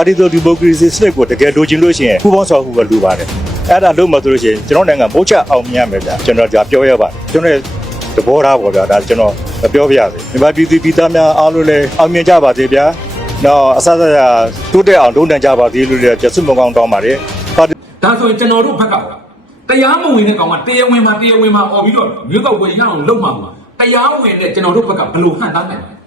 ပါတီတော်ဒီမိုကရေစီစနစ်ကိုတကယ်လိုချင်လို့ရှိရင်ပူးပေါင်းဆောင်မှုကလိုပါတယ်အဲ့ဒါလို့မှဆိုလို့ရှိရင်ကျွန်တော်နိုင်ငံမိုးချအောင်မြင်ရမယ်ဗျာကျွန်တော်ဒါပြောရပါတယ်ကျွန်တော်ရဲ့သဘောထားပေါ့ဗျာဒါကျွန်တော်မပြောပြရစေမြန်မာပြည်သူပြည်သားများအားလုံးလည်းအောင်မြင်ကြပါစေဗျာနော်အစစအရာတိုးတက်အောင်လုပ်နိုင်ကြပါသေးလို့လည်းကျေးဇူးမကောင်းတောင်းပါတယ်ပါတီဒါဆိုရင်ကျွန်တော်တို့ဘက်ကတရားမဝင်တဲ့ကောင်ကတရားဝင်မှာတရားဝင်မှာអော်ပြီးတော့မြို့ကောက်ဝင်ရအောင်လုပ်မှာပါတရားဝင်တဲ့ကျွန်တော်တို့ဘက်ကဘယ်လိုဟန်တားနိုင်လဲ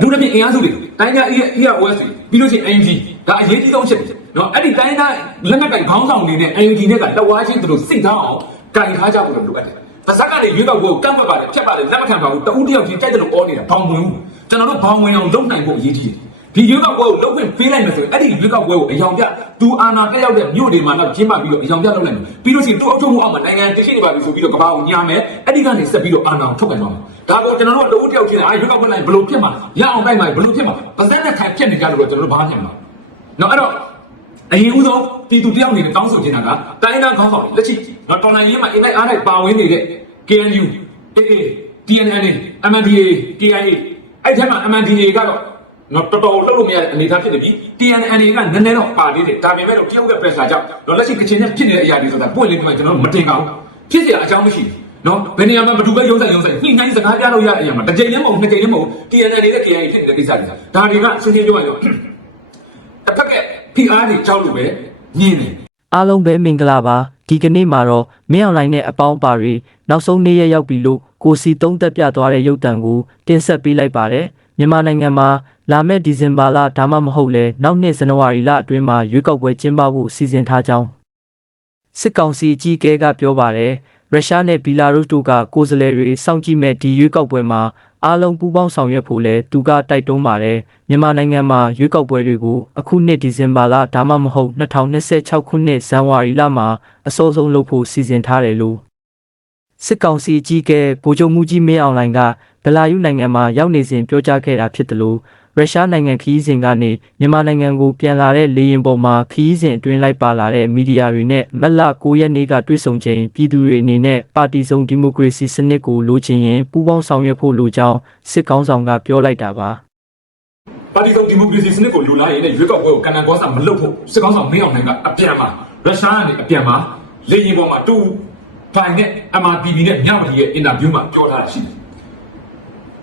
အထူးသဖြင့်အင်အားစုတွေတိုင်းကြ EOS ပြီးလို့ရှိရင် ANG ဒါအရေးကြီးဆုံးဖြစ်တယ်နော်အဲ့ဒီတိုင်းတိုင်းလက်နက်ကင်ခေါင်းဆောင်တွေနဲ့ ANG နဲ့ကတဝါချင်းသူတို့စိတ်ထားအောင်ကင်ထားကြဖို့လိုအပ်တယ်။ဗဇက်ကနေရွေးကောက်ဖို့ကန့်ကွက်ပါတယ်ဖြတ်ပါတယ်လက်မခံပါဘူးတဦးတယောက်ချင်းကြိုက်တယ်လို့အောနေတာဘောင်ဝင်ဘူးကျွန်တော်တို့ဘောင်ဝင်အောင်လုပ်နိုင်ဖို့အရေးကြီးတယ်။ ဒီရွေးကောက်ပွဲကိုလုပ်ခွင့်ပေးလိုက်မယ်ဆိုရင်အဲ့ဒီရွေးကောက်ပွဲကိုအယောင်ပြသူအာဏာတက်ရောက်တဲ့မြို့တွေမှာတော့ကျင်းပပြီးတော့အယောင်ပြလုပ်လိုက်မယ်ပြီးလို့ရှိရင်သူ့အုပ်ချုပ်မှုအောက်မှာနိုင်ငံတည်ရှိနေပါပြီဆိုပြီးတော့ကမ္ဘာကိုညာမယ်အဲ့ဒီကနေဆက်ပြီးတော့အာဏာကိုထုတ်ပြန်သွားမယ်ဒါကိုကျွန်တော်တို့ကတဦးတယောက်ချင်းအာရွေးကောက်ပွဲလိုက်ဘယ်လိုဖြစ်မှာရအောင်တိုက်မှာဘယ်လိုဖြစ်မှာပါဇက်နဲ့ခိုင်ဖြစ်နေကြလို့ကျွန်တော်တို့ဘာမှမလုပ်နော်အဲ့တော့အရင်ဦးဆုံးပြည်သူတယောက်အနေနဲ့တောင်းဆိုချင်တာကတိုင်းဒေသခေါင်းဆောင်တွေလက်ရှိနော်တော်လိုင်းရေးမှာအင်လိုက်အားလိုက်ပါဝင်နေတဲ့ KNU AA TNN MNDAA KIA အဲ့ထက်မှာ MNDAA ကတော့ နော်တော်တော်လှုပ်လို့မရတဲ့အနေအထားဖြစ်နေပြီ TNN ကနည်းနည်းတော့ပါသေးတယ်ဒါပေမဲ့တော့တရုတ်ရဲ့ pressure ကြောင့်တော့လက်ရှိကချင်နဲ့ဖြစ်နေတဲ့အရာတွေဆိုတာပွင့်လင်းနေမှကျွန်တော်တို့မတင်ပါဘူးဖြစ်เสียအကြောင်းမရှိဘူးနော်ဘယ်နေရာမှာဘယ်သူပဲရုံးဆိုင်ရုံးဆိုင်ညှိနှိုင်းစကားကြားလို့ရတဲ့အရာမှာတစ်ကြိမ်လည်းမဟုတ်နှစ်ကြိမ်လည်းမဟုတ် TNN နဲ့ KIA ဖြစ်နေတဲ့ကိစ္စတွေဒါတွေကရှင်းရှင်းပြောရရင်တစ်ဖက်က PR တွေကြောက်လို့ပဲညင်းတယ် အားလုံးပဲမင်္ဂလာပါဒီကနေ့မှာတော့မင်းအောင်လိုင်းနဲ့အပေါင်းပါတွေနောက်ဆုံးနေ့ရက်ရောက်ပြီလို့ကိုစီသုံးသက်ပြသွားတဲ့ရုပ်တံကိုတင်ဆက်ပေးလိုက်ပါတယ် မြန်မာနိုင်ငံမှာလာမယ့်ဒီဇင်ဘာလဒါမှမဟုတ်လဲနောက်နှစ်ဇန်နဝါရီလအတွင်းမှာရွေးကောက်ပွဲကျင်းပဖို့စီစဉ်ထားကြောင်းစစ်ကောင်စီအကြီးအကဲကပြောပါတယ်ရုရှားနဲ့ဘီလာရုစ်တို့ကကိုယ်စားလှယ်တွေစောင့်ကြည့်မဲ့ဒီရွေးကောက်ပွဲမှာအားလုံးပူးပေါင်းဆောင်ရွက်ဖို့လဲသူကတိုက်တွန်းပါတယ်မြန်မာနိုင်ငံမှာရွေးကောက်ပွဲတွေကိုအခုနှစ်ဒီဇင်ဘာလဒါမှမဟုတ်2026ခုနှစ်ဇန်နဝါရီလမှာအစောဆုံးလုပ်ဖို့စီစဉ်ထားတယ်လို့စစ်ကောင်စီအကြီးအကဲဗိုလ်ချုပ်မှုကြီးမင်းအောင်လှိုင်က ဘလာယူနိုင်ငံမှာရောက်နေစဉ်ပြောကြားခဲ့တာဖြစ်တယ်လို့ရုရှားနိုင်ငံခီးစဉ်ကနေမြန်မာနိုင်ငံကိုပြန်လာတဲ့လေယာဉ်ပေါ်မှာခီးစဉ်အတွင်းလိုက်ပါလာတဲ့မီဒီယာတွေနဲ့မက်လ9ရက်နေ့ကတွေ့ဆုံချိန်ပြည်သူတွေအနေနဲ့ပါတီစုံဒီမိုကရေစီစနစ်ကိုလိုချင်ရင်ပူးပေါင်းဆောင်ရွက်ဖို့လိုကြောင်းစစ်ကောင်ဆောင်ကပြောလိုက်တာပါပါတီစုံဒီမိုကရေစီစနစ်ကိုလူလာရင်လည်းရွေးကောက်ပွဲကိုကန်နန်ကောစာမလုပ်ဖို့စစ်ကောင်ဆောင်မင်းအောင်နိုင်ကအပြန်မှာရုရှားကနေအပြန်မှာလေရင်ပေါ်မှာတူဖိုင်နဲ့ MRTV နဲ့ညမတီရဲ့အင်တာဗျူးမှာပြောထားတာရှိတယ်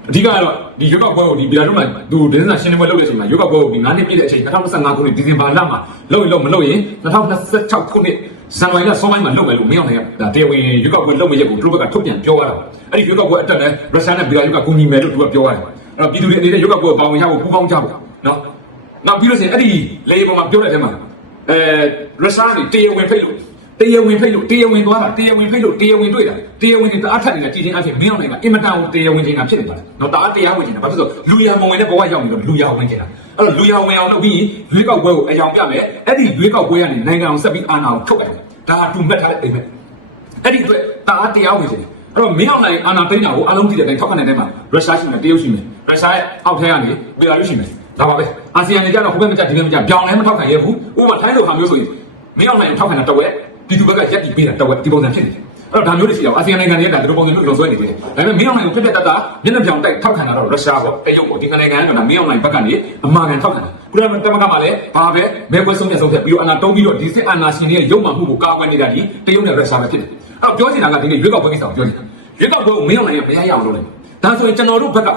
အဓိကကတော့ဒီရွေးကောက်ပွဲကိုဒီဘီလာတို့မှာသူဒင်းစာရှင်းလင်းပွဲလုပ်တဲ့အချိန်မှာရွေးကောက်ပွဲကိုဒီ9နှစ်ပြည့်တဲ့အချိန်2025ခုနှစ်ဒီဇင်ဘာလမှာလုပ်ရင်လုပ်မလုပ်ရင်2026ခုနှစ်ဇန်နဝါရီလစောပိုင်းမှာလုပ်မယ်လို့မင်းအောင်နိုင်ကဒါတရားဝင်ရွေးကောက်ပွဲလုပ်မရက်ကိုသူတို့ဘက်ကထုတ်ပြန်ပြောရတာအဲ့ဒီရွေးကောက်ပွဲအတက်နဲ့ရုရှားနဲ့ဘီလာတို့ကကူညီမယ်လို့သူကပြောရတယ်အဲ့တော့ပြည်သူတွေအနေနဲ့ရွေးကောက်ပွဲကိုပါဝင်ရဖို့ပူးပေါင်းကြဖို့နော်နောက်ပြီးလို့ရှိရင်အဲ့ဒီလေပေါ်မှာပြောတဲ့အချိန်မှာအဲရုရှားကနေတရားဝင်ဖိတ်လို့ တရားဝင်ဖိတ်လို့တရားဝင်သွားတာတရားဝင်ဖိတ်လို့တရားဝင်တွေ့တာတရားဝင်တွေတအားထက်နေတာကြည်ချင်းအဖြစ်မင်းအောင်နိုင်ကအင်မတန်ကိုတရားဝင်ချင်တာဖြစ်နေပါတယ်နော်တအားတရားဝင်ချင်တာဘာဖြစ်လို့လူရမဝင်တဲ့ဘဝရောက်နေတော့လူရဝင်ချင်တာအဲ့တော့လူရဝင်အောင်လုပ်ပြီးရွေးကောက်ပွဲကိုအယောင်ပြမယ်အဲ့ဒီရွေးကောက်ပွဲကနေနိုင်ငံအောင်ဆက်ပြီးအာဏာကိုထုတ်တယ်ဒါကတူမှတ်ထားတဲ့အိမ်မက်အဲ့ဒီအတွက်တအားတရားဝင်ချင်တယ်အဲ့တော့မင်းအောင်နိုင်အာဏာသိမ်းတာကိုအားလုံးသိတဲ့အတိုင်းထောက်ခံတဲ့အတိုင်းမှာရုရှားရှိမယ်တရုတ်ရှိမယ်ရုရှားရဲ့အောက်ထဲကနေဘီလာရုစ်ရှိမယ်ဒါပါပဲအာဆီယံတွေကြတော့ဟိုဘက်မကြဒီဘက်မကြပြောင်းလည်းမထောက်ခံရဘူးဥပမာထိုင်းလိုဟာမျိုးဆိုရင်မင်းအောင်နိုင်ထောက်ခံတာတဝက် ပြည်သူဘက်ကရက်တီပေးတာတဝက်ဒီပုံစံဖြစ်နေတယ်အဲ့တော့ဒါမျိုးတွေရှိတော့အာဆီယံနိုင်ငံတွေကဒါဒီလိုပုံစံမျိုးလုံဆွဲနေတယ်ဒါပေမဲ့မင်းအောင်နိုင်ကိုပြတ်ပြတ်တတ်တာမျက်နှာပြောင်တိုက်ထောက်ခံတာတော့ရုရှားပေါ့တရုတ်ပေါ့ဒီနိုင်ငံကမင်းအောင်နိုင်ဘက်ကနေအမှားကန်ထောက်ခံတာကုလသမဂ္ဂမှာလည်းဘာပဲမဲပွဲဆုံးဖြတ်ဆုံးဖြတ်ပြီးတော့အနာတုံးပြီးတော့ဒီစစ်အာဏာရှင်တွေရဲ့ရုပ်မှမှုကိုကာကွယ်နေတာဒီတရုတ်နဲ့ရုရှားပဲဖြစ်တယ်အဲ့တော့ပြောချင်တာကဒီနေ့ရွေးကောက်ပွဲကိစ္စကိုပြောချင်တာရွေးကောက်ပွဲကိုမင်းအောင်နိုင်ကမရရအောင်လုပ်လိုက်ဒါဆိုရင်ကျွန်တော်တို့ဘက်က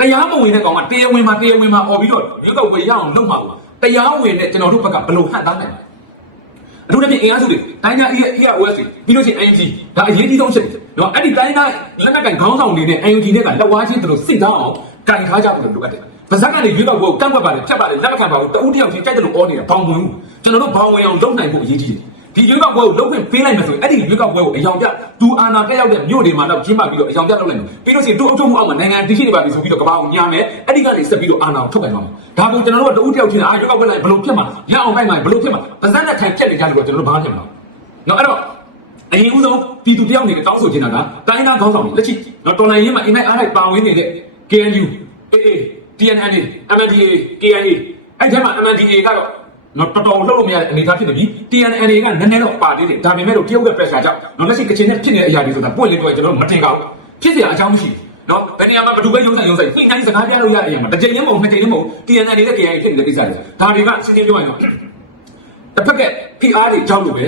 တရားမဝင်တဲ့ကောင်ကတရားဝင်မှာတရားဝင်မှာអော်ပြီးတော့ရွေးကောက်ပွဲရအောင်လုပ်မှာပေါ့တရားဝင်တဲ့ကျွန်တော်တို့ဘက်ကဘယ်လိုဟန်တားနိုင်လဲ အထူးသဖြင့်အင်အားစုတွေတိုင်းသား EOS တွေပြီးလို့ရှိရင် ANG ဒါအရေးကြီးဆုံးဖြစ်တယ်နော်အဲ့ဒီတိုင်းသားလက်နက်ကင်ခေါင်းဆောင်တွေနဲ့ ANG နဲ့ကလက်ဝါးချင်းတို့စိတ်သားအောင်ကင်ထားကြဖို့လိုအပ်တယ်ဗဇက်ကနေရွေးကောက်ပွဲကိုကန့်ကွက်ပါတယ်ဖြတ်ပါတယ်လက်မခံပါဘူးတဦးတယောက်ချင်းကြိုက်တယ်လို့အော်နေတာဘောင်ဝင်ဘူးကျွန်တော်တို့ဘောင်ဝင်အောင်လုပ်နိုင်ဖို့အရေးကြီးတယ် ဒီရွေးကောက်ပွဲကိုလုပ်ခွင့်ပေးလိုက်မယ်ဆိုရင်အဲ့ဒီရွေးကောက်ပွဲကိုအယောင်ပြသူအာဏာတက်ရောက်တဲ့မြို့တွေမှာတော့ကျင်းပပြီးတော့အယောင်ပြလုပ်လိုက်မယ်ပြီးလို့ရှိရင်သူ့အုပ်ချုပ်မှုအောက်မှာနိုင်ငံတည်ရှိနေပါပြီဆိုပြီးတော့ကမ္ဘာကိုညာမယ်အဲ့ဒီကနေဆက်ပြီးတော့အာဏာကိုထုတ်ပြန်သွားမယ်ဒါကိုကျွန်တော်တို့ကတဦးတယောက်ချင်းအာရွေးကောက်ပွဲလိုက်ဘယ်လိုဖြစ်မှာရအောင်နိုင်မှာဘယ်လိုဖြစ်မှာဗဇက်နဲ့ထိုင်ပြက်နေကြလို့ကျွန်တော်တို့ဘာမှဖြစ်မှာနော်အဲ့တော့အရင်ဦးဆုံးပြည်သူတယောက်အနေနဲ့တောင်းဆိုချင်တာကတိုင်းသားခေါင်းဆောင်တွေလက်ရှိနော်တော်လိုင်းရေးမှာအင်လိုက်အားလိုက်ပါဝင်နေတဲ့ KNU AA TNN MNDAA KIA အဲ့ဒီမှာ MNDAA ကတော့ နော်တော်တော်လှုပ်လို့မရတဲ့အနေအထားဖြစ်နေပြီ TNN ကနည်းနည်းတော့ပါသေးတယ်ဒါပေမဲ့တော့တရုတ်က pressure ကြောင့်နော်လက်ရှိကချင်နဲ့ဖြစ်နေတဲ့အရာတွေဆိုတာပွင့်လင်းတော့ကျွန်တော်တို့မတင်ကောက်ဖြစ်เสียအကြောင်းမရှိဘူး နော်ဘယ်နေရာမှာမတူပဲရုံးဆိုင်ရုံးဆိုင်ညှိနှိုင်းစကားပြလို့ရတဲ့အရာမှာတစ်ချိန်နဲ့မဟုတ်နှစ်ချိန်နဲ့မဟုတ် TNN နေတဲ့ KI ဖြစ်နေတဲ့ကိစ္စတွေဒါတွေကရှင်းရှင်းပြောရရင်တော့တစ်ဖက်က PR တွေကြောက်လို့ပဲ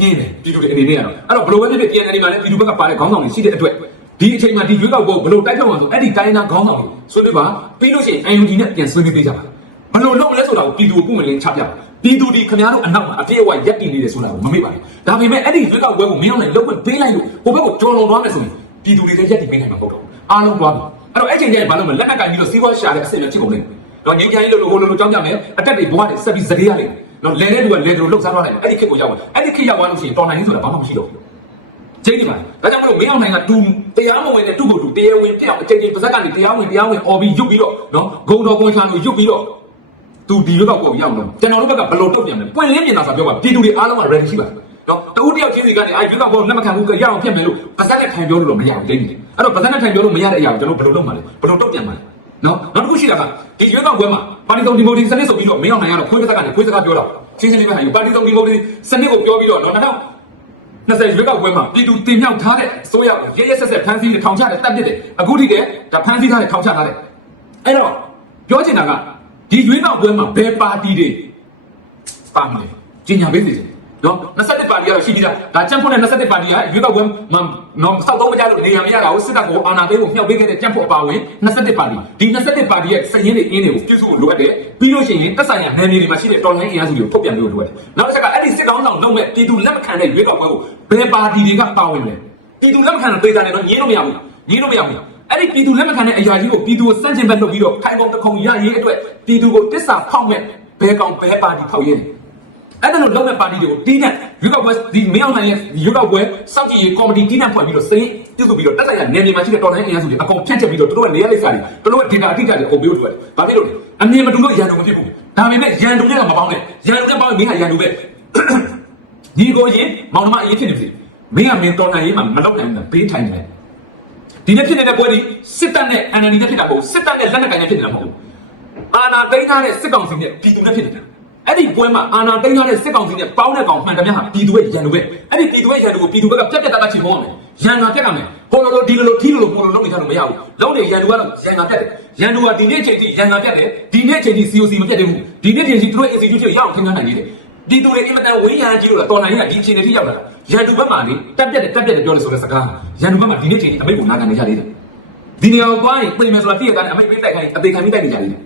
ညင်းတယ်ပြည်သူတွေအနေနဲ့ကတော့အဲ့တော့ဘယ်လိုပဲဖြစ်ဖြစ် TNN မှာလည်းပြည်သူဘက်ကပါတဲ့ခေါင်းဆောင်တွေရှိတဲ့အတွက်ဒီအချိန်မှာဒီရွေးကောက်ပွဲဘယ်လိုတိုက်ဖြတ်မှာဆိုအဲ့ဒီတိုင်းသားခေါင်းဆောင်တွေဆွေးနွေးပါပြီးလို့ရှိရင် UNG နဲ့ပြန်ဆွေးနွေးပေးကြပါဘယ်လိုလုပ်မလဲဆိုတာကိုပြည်သူကိုပုံမလင်းချပြပါ ပြည်သူဒီခင်ဗျားတို့အနောက်မှာအပြည့်အဝရက်တည်နေတယ်ဆိုတာကိုမမေ့ပါနဲ့ဒါပေမဲ့အဲ့ဒီရွေးကောက်ပွဲကိုမင်းအောင်လည်းလုပ်ခွင့်ပေးလိုက်လို့ဟိုဘက်ကိုကြော်လွန်သွားမယ်ဆိုရင်ပြည်သူတွေလည်းရက်တည်ပေးနိုင်မှာမဟုတ်တော့ဘူးအားလုံးသွားပြီအဲ့တော့အဲ့ချိန်ကျရင်ဘာလို့မလက်နက်ကင်ပြီးတော့စီးပွားရှာတဲ့အဆင့်မျိုးဖြစ်ကုန်လိမ့်မယ်တော့ငင်းကြိုင်းလို့လို့ဟိုလိုလိုကြောင်းကြမယ်အတက်တွေဘဝတွေဆက်ပြီးစကေးရတယ်နော်လဲတဲ့လူကလဲတို့လှုပ်ရှားသွားတယ်အဲ့ဒီခေတ်ကိုရောက်သွားအဲ့ဒီခေတ်ရောက်သွားလို့ရှိရင်တော်နိုင်ရေးဆိုတာဘာမှမရှိတော့ဘူးကျင်းနေပါဒါကြောင့်မလို့မင်းအောင်နိုင်ကတူတရားမဝင်တဲ့တူကိုတူတရားဝင်ပြောင်းအချိန်ချင်းပါဇက်ကနေတရားဝင်တရားဝင်អော်ပြီးရုပ်ပြီးတော့နော်ဂုံတော်ကွန်ရှာကိုရုပ်ပြီးတော့ သူဒီရွက်ကောက်ကိုရောက်တော့ကျွန်တော်တို့ဘက်ကဘယ်လိုတုတ်ပြန်လဲပွင့်လင်းမြင်တာဆိုပြောပါပြည်သူတွေအားလုံးက ready ရှိပါနော်တဦးတယောက်ချင်းစီကနေအဲရွက်ကောက်ကိုလက်မခံဘူးရအောင်ပြတ်မယ်လို့ပါဇက်နဲ့ထိုင်ပြောလို့တော့မရဘူးတိတ်နေတယ်အဲ့တော့ပါဇက်နဲ့ထိုင်ပြောလို့မရတဲ့အရာကိုကျွန်တော်ဘယ်လိုလုပ်မှာလဲဘယ်လိုတုတ်ပြန်မှာလဲနော်နောက်တစ်ခုရှိတာကဒီရွက်ကောက်ပွဲမှာပါတီသုံးဒီမိုဒီစနစ်ဆိုပြီးတော့မင်းအောင်နိုင်ကတော့ခွေးတစ်သက်ကနေခွေးစကားပြောတော့ရှင်းရှင်းလေးပဲဟာယူပါတီသုံးဒီမိုဒီစနစ်ကိုပြောပြီးတော့နော်နောက်20ရွေးကောက်ပွဲမှာပြည်သူတင်မြှောက်ထားတဲ့အစိုးရကိုရဲရဲဆက်ဆက်ဖမ်းဆီးထောင်ချတယ်တပ်ပစ်တယ်အခုထိကဒါဖမ်းဆီးထားတယ်ထောင်ချထားတယ်အဲ့တော့ပြောချင်တာက ဒီရွေးကောက်ပွဲမှာဘယ်ပါတီတွေပါမလဲကြီးညာပေးစီနော်21ပါတီကတော့ရှိပြီးသားဒါကြံ့ဖွနဲ့21ပါတီကရွေးကောက်ပွဲမှာနော်စောက်သုံးမကြလို့နေရာမရတာကိုစစ်တပ်ကိုအာဏာသိမ်းဖို့မြှောက်ပေးခဲ့တဲ့ကြံ့ဖွအပါဝင်21ပါတီဒီ21ပါတီရဲ့စည်ရင်းတွေအင်းတွေကိုပြုစုဖို့လိုအပ်တယ်ပြီးလို့ရှိရင်တက်ဆိုင်ရာနယ်မြေတွေမှာရှိတဲ့တော်လှန်ရေးအင်အားစုတွေကိုထုတ်ပြန်လို့လိုအပ်တယ်နောက်တစ်ချက်ကအဲ့ဒီစစ်ကောင်းဆောင်လုပ်မဲ့ပြည်သူလက်မခံတဲ့ရွေးကောက်ပွဲကိုဘယ်ပါတီတွေကပါဝင်လဲပြည်သူလက်မခံတဲ့ဒေသနဲ့တော့ညင်းလို့မရဘူးညင်းလို့မရဘူး အဲ့ဒီပြည်သူလက်မခံတဲ့အရာကြီးကိုပြည်သူကိုစန့်ကျင်ဘက်လုပ်ပြီးတော့ခိုင်ကုန်တခုံရရေးအတွက်ပြည်သူကိုတစ္ဆာဖောက်မဲ့ဘယ်ကောင်ဘယ်ပါတီဖောက်ရေးလဲအဲ့ဒါလို့လုံးမဲ့ပါတီတွေကိုတီးနဲ့ရွေးကောက်ပွဲဒီမင်းအောင်နိုင်ရဲ့ရွေးကောက်ပွဲစောင့်ကြည့်ရေးကော်မတီတီးနဲ့ဖွဲ့ပြီးတော့စိတ်ပြုစုပြီးတော့တက်ဆိုင်ရာနယ်မြေမှာရှိတဲ့တော်လိုင်းအင်အားစုတွေအကုန်ဖြန့်ချက်ပြီးတော့တို့ရဲ့နေရာလိပ်စာတွေတို့ရဲ့ data အတိအကျတွေအကုန်ပြောထွက်တယ်။ဘာဖြစ်လို့လဲ။အမြင်မတူလို့ရန်တုံမဖြစ်ဘူး။ဒါပေမဲ့ရန်တုံနဲ့တော့မပေါင်းနဲ့။ရန်တုံနဲ့ပေါင်းရင်မင်းဟာရန်တုံပဲ။ဒီကိုရင်မောင်နှမအရင်ဖြစ်နေပြီ။မင်းကမင်းတော်နိုင်ရေးမှာမလောက်နိုင်ဘူးဘေးထိုင်နေတယ်။ ဒီနေ့ဖြစ်နေတဲ့ပွဲဒီစစ်တပ်နဲ့ NLD နဲ့ဖြစ်တာမဟုတ်စစ်တပ်နဲ့လက်နက်ကိုင်နဲ့ဖြစ်နေတာမဟုတ်ဘူး။အာဏာသိမ်းထားတဲ့စစ်ကောင်စီနဲ့ပြည်သူနဲ့ဖြစ်နေတာ။အဲ့ဒီပွဲမှာအာဏာသိမ်းထားတဲ့စစ်ကောင်စီနဲ့ပေါင်းတဲ့ကောင်မှန်တယ်များဟာပြည်သူရဲ့ရန်သူပဲအဲ့ဒီပြည်သူရဲ့ရန်သူကိုပြည်သူဘက်ကပြက်ပြက်တတ်တတ်ချေဖို့အောင်ရန်နာပြက်ကမယ်ဟိုလိုလိုဒီလိုလိုထီလိုလိုဟိုလိုလုံးနေကြလို့မရဘူးလုံးနေရန်သူကတော့ရန်နာပြက်တယ်ရန်သူကဒီနေ့ချိန်ထိရန်နာပြက်တယ်ဒီနေ့ချိန်ထိ COC မပြက်သေးဘူးဒီနေ့ချိန်ထိသူတို့ institution ရအောင်ခင်းခန်းနိုင်နေတယ် ဒီသူတွေအင်မတန်ဝင်းရန်ကြီးလို့လားတော်နိုင်ရဒီအခြေအနေထိရောက်လာတာရန်သူဘက်မှာလေတက်ပြက်တယ်တက်ပြက်တယ်ပြောလို့ဆိုတဲ့စကားရန်သူဘက်မှာဒီနေ့ချိန်ထိအမိတ်ကိုနာခံနေကြသေးတယ်ဒီနေရာကိုသွားရင်ပြင်မယ်ဆိုတာသိရတဲ့အမိတ်ပေးတိုက်ခိုင်းအသေးခံပြီးတိုက်နေကြသေးတယ်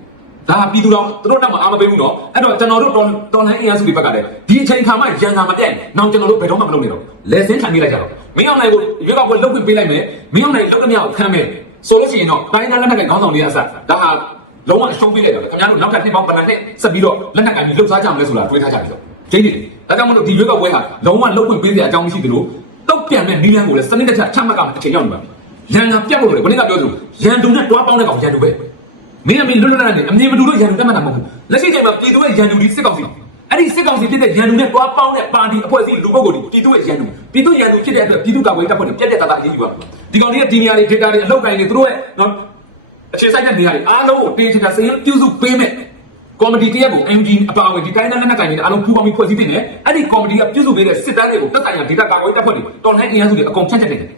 ဒါပြည်သူတော်သူတို့တော့မအားမပေးဘူးနော်အဲ့တော့ကျွန်တော်တို့တော်တော်လိုင်းအင်အားစုတွေဘက်ကလည်းဒီအချိန်ခါမှရန်နာမပြတ်နောက်ကျွန်တော်တို့ဘယ်တော့မှမလုပ်နေတော့လက်စင်းခံပြလိုက်ကြတော့မင်းအောင်နိုင်ကိုရွေးကောက်ပွဲလုပ်ခွင့်ပေးလိုက်မယ်မင်းအောင်နိုင်လုပ်သမျှကိုခံမယ်ဆိုလို့ရှိရင်တော့တိုင်းသားလက်နက်ကခေါင်းဆောင်တွေအစဒါဟာလုံးဝအရှုံးပေးလိုက်တော့ခင်ဗျားတို့နောက်ထပ်နှစ်ပေါင်းပလန်နဲ့ဆက်ပြီးတော့လက်နက်ကပြီးလှုပ်ရှားကြမလဲဆိုတာတွေးထားကြပြီတော့ ကျင်းနေတယ်ဒါကြောင့်မလို့ဒီရွေးကောက်ပွဲဟာလုံးဝလုပ်ခွင့်ပေးတဲ့အကြောင်းမရှိသလိုတုတ်ပြန်တဲ့နီးလန်းကိုလည်းစနစ်တကျချမှတ်ကမှအချိန်ရောက်နေပါပြီရန်နာပြတ်လို့လေဘယ်နည်းကပြောသလိုရန်သူနဲ့တွားပေါင်းတဲ့ကောင်ရန်သူပဲမင်းအမေလွတ်လွတ်လပ်လပ်နဲ့အမြင်မတူလို့ရန်သူတက်မှတ်တာမဟုတ်ဘူးလက်ရှိချိန်မှာပြည်သူရဲ့ရန်သူဒီစစ်ကောင်စီအဲ့ဒီစစ်ကောင်စီဖြစ်တဲ့ရန်သူနဲ့တွားပေါင်းတဲ့ပါတီအဖွဲ့အစည်းလူပုဂ္ဂိုလ်တွေပြည်သူရဲ့ရန်သူပြည်သူရန်သူဖြစ်တဲ့အတွက်ပြည်သူကာကွယ်ရေးတပ်ဖွဲ့တွေပြက်ပြက်သားသားအရေးယူပါဒီကောင်တွေကဒီနေရာတွေဒေတာတွေအလောက်ကိုင်းတွေသူတို့ရဲ့နော်အခြေစိုက်တဲ့နေရာတွေအားလုံးကိုတင်းချင်တာစရင်ပြုစုပေးမယ် ကော်မတီတရက်ကို MG အပါအဝင်ဒီတိုင်းသားလက်နက်ကိုင်တွေအားလုံးပူးပေါင်းပြီးဖွဲ့စည်းပေးတယ်အဲ့ဒီကော်မတီကပြုစုပေးတဲ့စစ်တမ်းတွေကိုတက်ဆိုင်ရာဒေတာကာကွယ်ရေးတပ်ဖွဲ့တွေတော်လိုင်းအင်အားစုတွေအကုန်ဖြန့်ချက်နေတယ်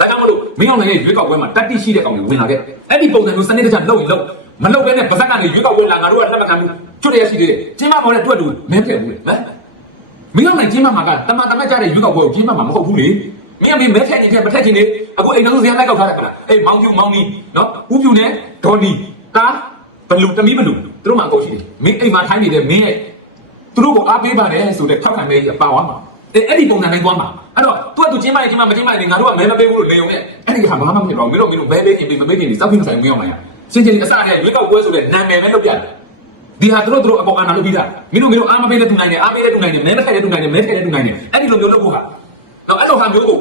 ဒါကြောင့်မလို့မင်းအောင်နိုင်ရဲ့ရွေးကောက်ပွဲမှာတက်တိရှိတဲ့ကောင်တွေဝင်လာခဲ့အဲ့ဒီပုံစံမျိုးစနစ်တကျလုပ်ရင်လုပ်မလုပ်ဘဲနဲ့ဗဇက်ကနေရွေးကောက်ပွဲလာငါတို့ကလက်မခံဘူးချွတ်ရရှိသေးတယ်ကျင်းမပေါ်တဲ့တွက်တူမင်းပြည့်ဘူးလေဟမ်မင်းအောင်နိုင်ကျင်းမမှာကတမန်တမက်ကြတဲ့ရွေးကောက်ပွဲကိုကျင်းမမှာမဟုတ်ဘူးလေမင်းအမေမဲထက်နေတယ်မထက်ချင်နေအခုအိမ်တော်ဇေယျလိုက်ကောက်ထားတယ်ခလားအေးမောင်ပြူမောင်နီနော်ဦးပြူနဲ့ဒေါ်နီကာ ဘလူတမီးဘလူသူတို့မှအကုန်ရှိတယ်မင်းအိမ်မှာထိုင်းနေတယ်မင်းရဲ့သူတို့ကိုအားပေးပါတယ်ဆိုတဲ့ထောက်ခံမဲကြီးပါသွားမှာအဲ့အဲ့ဒီပုံစံတိုင်းသွားမှာအဲ့တော့သူကသူကျင်းမရင်ကျင်းမမကျင်းမရင်ငါတို့ကမဲမပေးဘူးလို့လေုံနဲ့အဲ့ဒီဟာဘာမှမဖြစ်တော့မင်းတို့မင်းတို့ဘဲပေးရင်ပေးမပေးရင်စောက်ပြီးမဆိုင်မင်းအောင်မှာရစင်ချင်းအစနဲ့ရွေးကောက်ပွဲဆိုတဲ့နာမည်ပဲလုပ်ပြတယ်ဒီဟာတို့တို့အပေါ်ကနာလုပ်ပြီးတာမင်းတို့မင်းတို့အားမပေးတဲ့သူနိုင်တယ်အားပေးတဲ့သူနိုင်တယ်မဲမထက်တဲ့သူနိုင်တယ်မဲထက်တဲ့သူနိုင်တယ်အဲ့ဒီလိုမျိုးလုပ်ဖို့ဟာတော့အဲ့လိုဟာမျိုးကို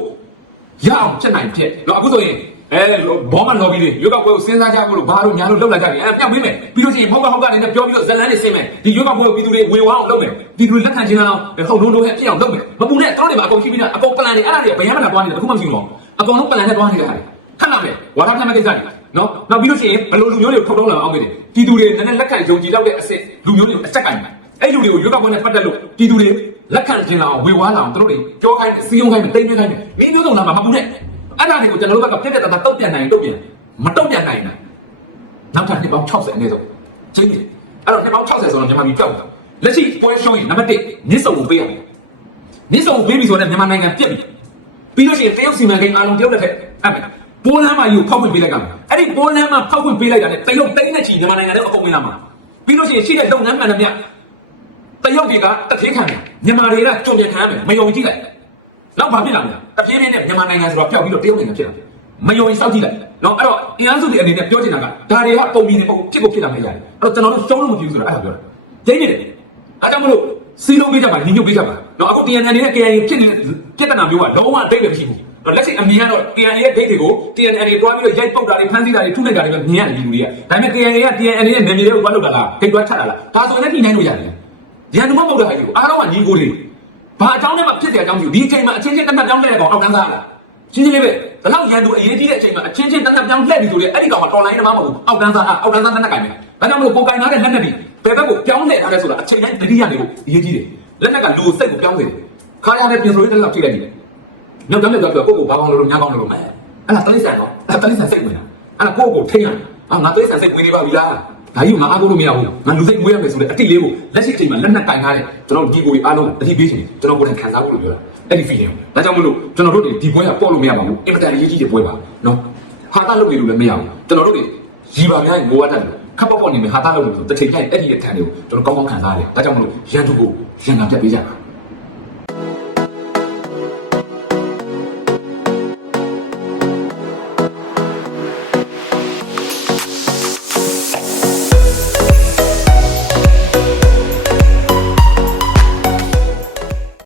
ရအောင်ဖြစ်နိုင်ဖြစ်တော့အခုဆိုရင် အဲဘောမလော်ဘီတွေရွေးကောက်ပွဲကိုစဉ်းစားကြဖို့လို့ဘာလို့ညာလို့လောက်လာကြတယ်အဲပြောင်းပေးမယ်ပြီးလို့ရှိရင်ဘောမဟုတ်ကနေနဲ့ပြောပြီးတော့ဇလန်းနေဆင်းမယ်ဒီရွေးကောက်ပွဲကိုပြည်သူတွေဝေဝါအောင်လုပ်မယ်ပြည်သူတွေလက်ခံခြင်းအောင်ဟုတ်လုံးလုံးဟဲ့ဖြစ်အောင်လုပ်မယ်မပူနဲ့တို့တွေမှာအကုန်ရှိပြီးသားအကုန်ပလန်တွေအဲ့ဒါတွေဘယ်ရမှမသွားနေတာတခုမှမရှိဘူးတော့အကုန်လုံးပလန်နဲ့သွားနေတာဟာခဏမယ်ဝါဒပြတ်မဲ့ကိစ္စတွေနော်နောက်ပြီးလို့ရှိရင်ဘယ်လိုလူမျိုးတွေကိုထုတ်ထုတ်လာအောင်မယ်ပြည်သူတွေနည်းနည်းလက်ခံယုံကြည်တော့တဲ့အစစ်လူမျိုးတွေကိုအချက်ကင်မယ်အဲ့လူတွေကိုရွေးကောက်ပွဲနဲ့ပတ်သက်လို့ပြည်သူတွေလက်ခံခြင်းအောင်ဝေဝါးလာအောင်တို့တွေကြောခိုင်းစီယုံခိုင်းတိတ်နေခိုင်းမင်းမျိုးစုံလာမှာမပူနဲ့ အဲ့ဒါတွေကိုကျွန်တော်တို့ဘက်ကပြက်ပြက်သားသားတုတ်ပြန်နိုင်တုတ်ပြန်မတုံ့ပြန်နိုင်တာနောက်ထပ်နှစ်ပေါင်း60အနည်းဆုံးကျင်းတယ်အဲ့တော့နှစ်ပေါင်း60ဆိုတော့မြန်မာပြည်ကြောက်တာလက်ရှိပွဲရှုံးရင်နံပါတ်1မြစ်စုံကိုပေးရမယ်မြစ်စုံကိုပေးပြီဆိုတော့မြန်မာနိုင်ငံပြက်ပြီပြီးလို့ရှိရင်တရုတ်စီမံကိန်းအားလုံးတရုတ်လက်ထက်အဲ့မယ်ပိုးလမ်းမှာယူဖောက်ခွင့်ပေးလိုက်ကမယ်အဲ့ဒီပိုးလမ်းမှာဖောက်ခွင့်ပေးလိုက်တာနဲ့တရုတ်တိတ်နဲ့ချီမြန်မာနိုင်ငံထဲအကုန်ဝင်လာမှာပြီးလို့ရှိရင်ရှိတဲ့လုပ်ငန်းမှန်သမျှတရုတ်တွေကတထေးခံတယ်မြန်မာတွေကကြုံပြန်ခံရမယ်မယုံကြည်လိုက် နောက်ဘာဖြစ်လာလဲတပြေးပြေးနဲ့မြန်မာနိုင်ငံဆိုတော့ပျောက်ပြီးတော့တရုတ်နိုင်ငံဖြစ်လာတယ်မယုံရင်စောက်ကြည့်လိုက်နော်အဲ့တော့အင်အားစုတွေအနေနဲ့ပြောချင်တာကဒါတွေကပုံမြင်နေပုံဖြစ်ဖို့ဖြစ်လာမယ့်ရတယ်အဲ့တော့ကျွန်တော်တို့ရှုံးလို့မဖြစ်ဘူးဆိုတာအဲ့ဒါပြောတာကျင်းနေတယ်အဲ့ကြောင့်မလို့စီလုံးပေးကြပါညီညွတ်ပေးကြပါနော်အခု TNN နဲ့ KNY ဖြစ်နေတဲ့ပြဿနာမျိုးကလုံးဝအတိတ်ပဲမရှိဘူးတော့လက်ရှိအမြင်ကတော့ TNN ရဲ့ဒိတ်တွေကို TNN တွေတွားပြီးတော့ရိုက်ပုတ်တာတွေဖမ်းဆီးတာတွေထုလိုက်တာတွေပဲမြင်ရတယ်လူတွေကဒါပေမဲ့ KNY က TNN ရဲ့နယ်မြေတွေကိုတွားလုပ်တာလားဒိတ်တွားထပ်တာလားဒါဆိုရင်လည်းညှိနှိုင်းလို့ရတယ်ရန်သူမဟုတ်တဲ့ဟာကြီးကိုအားလုံးကညီကိုတွေ ဘာအကြောင်းနဲ့မှဖြစ်တဲ့အကြောင်းကြီးဒီအချိန်မှာအချင်းချင်းတက်မှတ်ပြောင်းလဲတဲ့ကောင်အောက်ကန်းစားလားရှင်းရှင်းလေးပဲဒါတော့ရန်သူအရေးကြီးတဲ့အချိန်မှာအချင်းချင်းတက်မှတ်ပြောင်းလဲပြီဆိုလေအဲ့ဒီကောင်ကတော်လိုင်းသမားမဟုတ်ဘူးအောက်ကန်းစားအောက်ကန်းစားတက်နဲ့ကင်မယ်ဒါကြောင့်မလို့ကိုကင်ထားတဲ့လက်နက်တွေဘယ်ဘက်ကိုပြောင်းလဲထားလဲဆိုတာအချိန်တိုင်းတတိယနေဖို့အရေးကြီးတယ်လက်နက်ကလူကိုစိတ်ကိုပြောင်းနေတယ်ခါရတဲ့ပြင်ဆိုရေးတက်လောက်ထိလိုက်နေတယ်နောက်တော့လည်းပြောကိုကိုဘာကောင်းလို့ညာကောင်းလို့မဲအဲ့ဒါတလိဆန်တော့အဲ့တလိဆန်စိတ်ဝင်တာအဲ့ဒါကိုကိုထိရအာငါတလိဆန်စိတ်ဝင်နေပါပြီလား ဒါကြီးငါအားကိုလို့မရဘူးငါလူစိတ်မွေးရမယ်ဆိုတဲ့အတိတ်လေးကိုလက်ရှိအချိန်မှာလက်နက်ကင်ထားတဲ့ကျွန်တော်ဒီကိုအားလုံးအတိပေးရှင်ကျွန်တော်ကိုယ်တိုင်ခံစားဖို့လို့ပြောတာအဲ့ဒီ feeling ဒါကြောင့်မလို့ကျွန်တော်တို့ဒီပွဲကပေါ့လို့မရပါဘူးအင်မတန်ရေးကြီးတဲ့ပွဲပါနော်ဟာတာလုပ်နေလို့လည်းမရဘူးကျွန်တော်တို့ဒီရီပါများငိုရတတ်တယ်ခပ်ပေါ့ပေါ့နေမယ်ဟာတာလုပ်လို့ဆိုတထိတ်လိုက်အဲ့ဒီရဲ့ခံတွေကိုကျွန်တော်ကောင်းကောင်းခံစားရတယ်ဒါကြောင့်မလို့ရန်သူကိုရန်နာပြတ်ပေးကြတာ